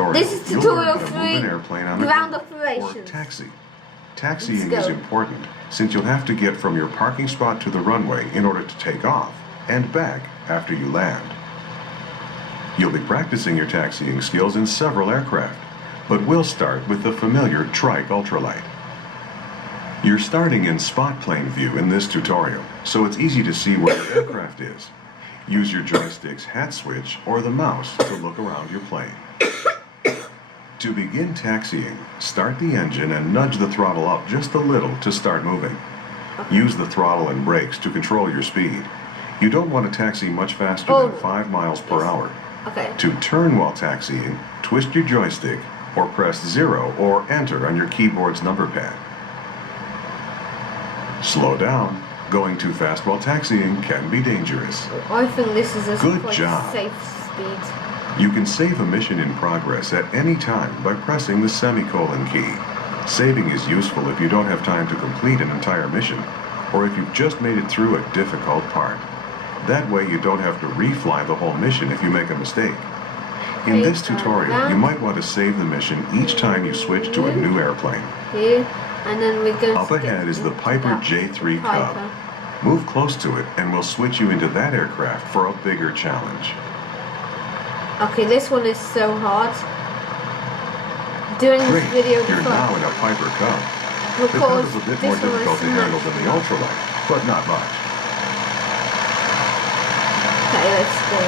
tutorial, this is you'll tutorial learn how to move 3, an airplane on the ground ground, operations. or taxi. Taxiing Let's is go. important since you'll have to get from your parking spot to the runway in order to take off and back after you land. You'll be practicing your taxiing skills in several aircraft, but we'll start with the familiar trike ultralight. You're starting in spot plane view in this tutorial, so it's easy to see where your aircraft is. Use your joystick's hat switch or the mouse to look around your plane. To begin taxiing, start the engine and nudge the throttle up just a little to start moving. Use the throttle and brakes to control your speed. You don't want to taxi much faster than 5 miles per hour. Okay. To turn while taxiing, twist your joystick or press 0 or enter on your keyboard's number pad. Slow down. Going too fast while taxiing can be dangerous. I think this is a Good quite job. safe speed. You can save a mission in progress at any time by pressing the semicolon key. Saving is useful if you don't have time to complete an entire mission, or if you've just made it through a difficult part. That way you don't have to refly the whole mission if you make a mistake. In this tutorial, you might want to save the mission each time you switch to a new airplane. Here, and then we're going Up to ahead is the Piper J3 Cub. Move close to it and we'll switch you into that aircraft for a bigger challenge. Okay, this one is so hard. Doing this Great, video you're now in a Piper Cub. The Cub because is a bit this more one difficult is to handle than the ultralight, but not much. Okay, let's go.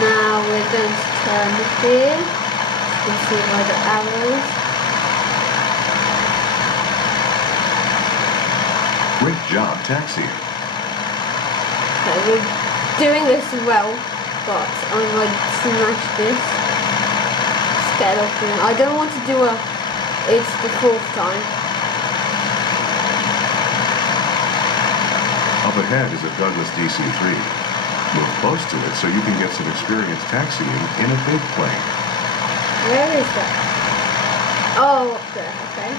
Now we're going to turn here. You can see by the arrows. Great job taxiing. Okay, we're doing this well, but I might smash this. Scared of doing. I don't want to do it's the 4th time. Up ahead is a Douglas DC-3. Move close to it so you can get some experience taxiing in a big plane. Where is that? Oh, up there, okay.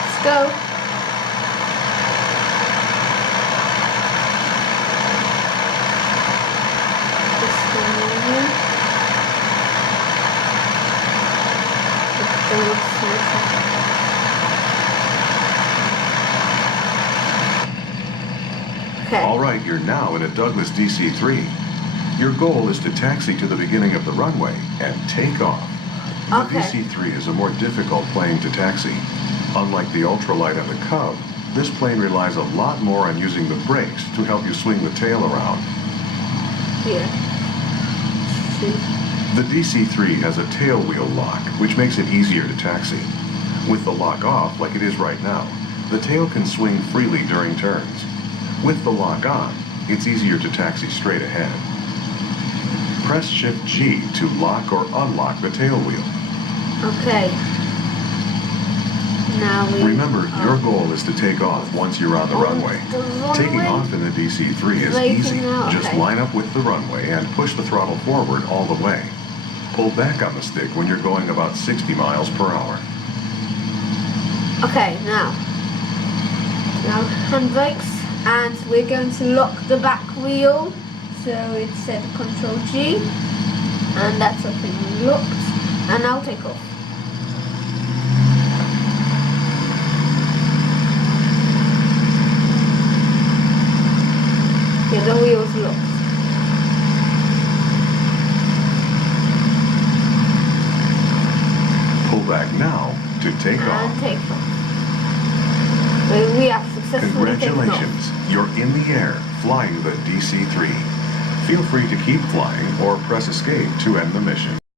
Let's go. This one here. Okay. All right, you're now in a Douglas DC-3. Your goal is to taxi to the beginning of the runway and take off. The Okay. DC-3 is a more difficult plane to taxi. Unlike the ultralight and the Cub, this plane relies a lot more on using the brakes to help you swing the tail around. Here. See? The DC-3 has a tail wheel lock, which makes it easier to taxi. With the lock off, like it is right now, the tail can swing freely during turns. With the lock on, it's easier to taxi straight ahead. Press Shift G to lock or unlock the tail wheel. Okay. Now we... Remember, your goal is to take off once you're on the runway. Taking off in the DC-3 is easy. Just line up with the runway and push the throttle forward all the way. Pull back on the stick when you're going about 60 miles per hour. Okay, now handbrakes, and we're going to lock the back wheel. So it said Control G, and that's open locked, and now take off. Okay, the wheel's locked. Pull back now to take off. And take off. We have successfully taken off. Congratulations, you're in the air flying the DC-3. Feel free to keep flying or press escape to end the mission.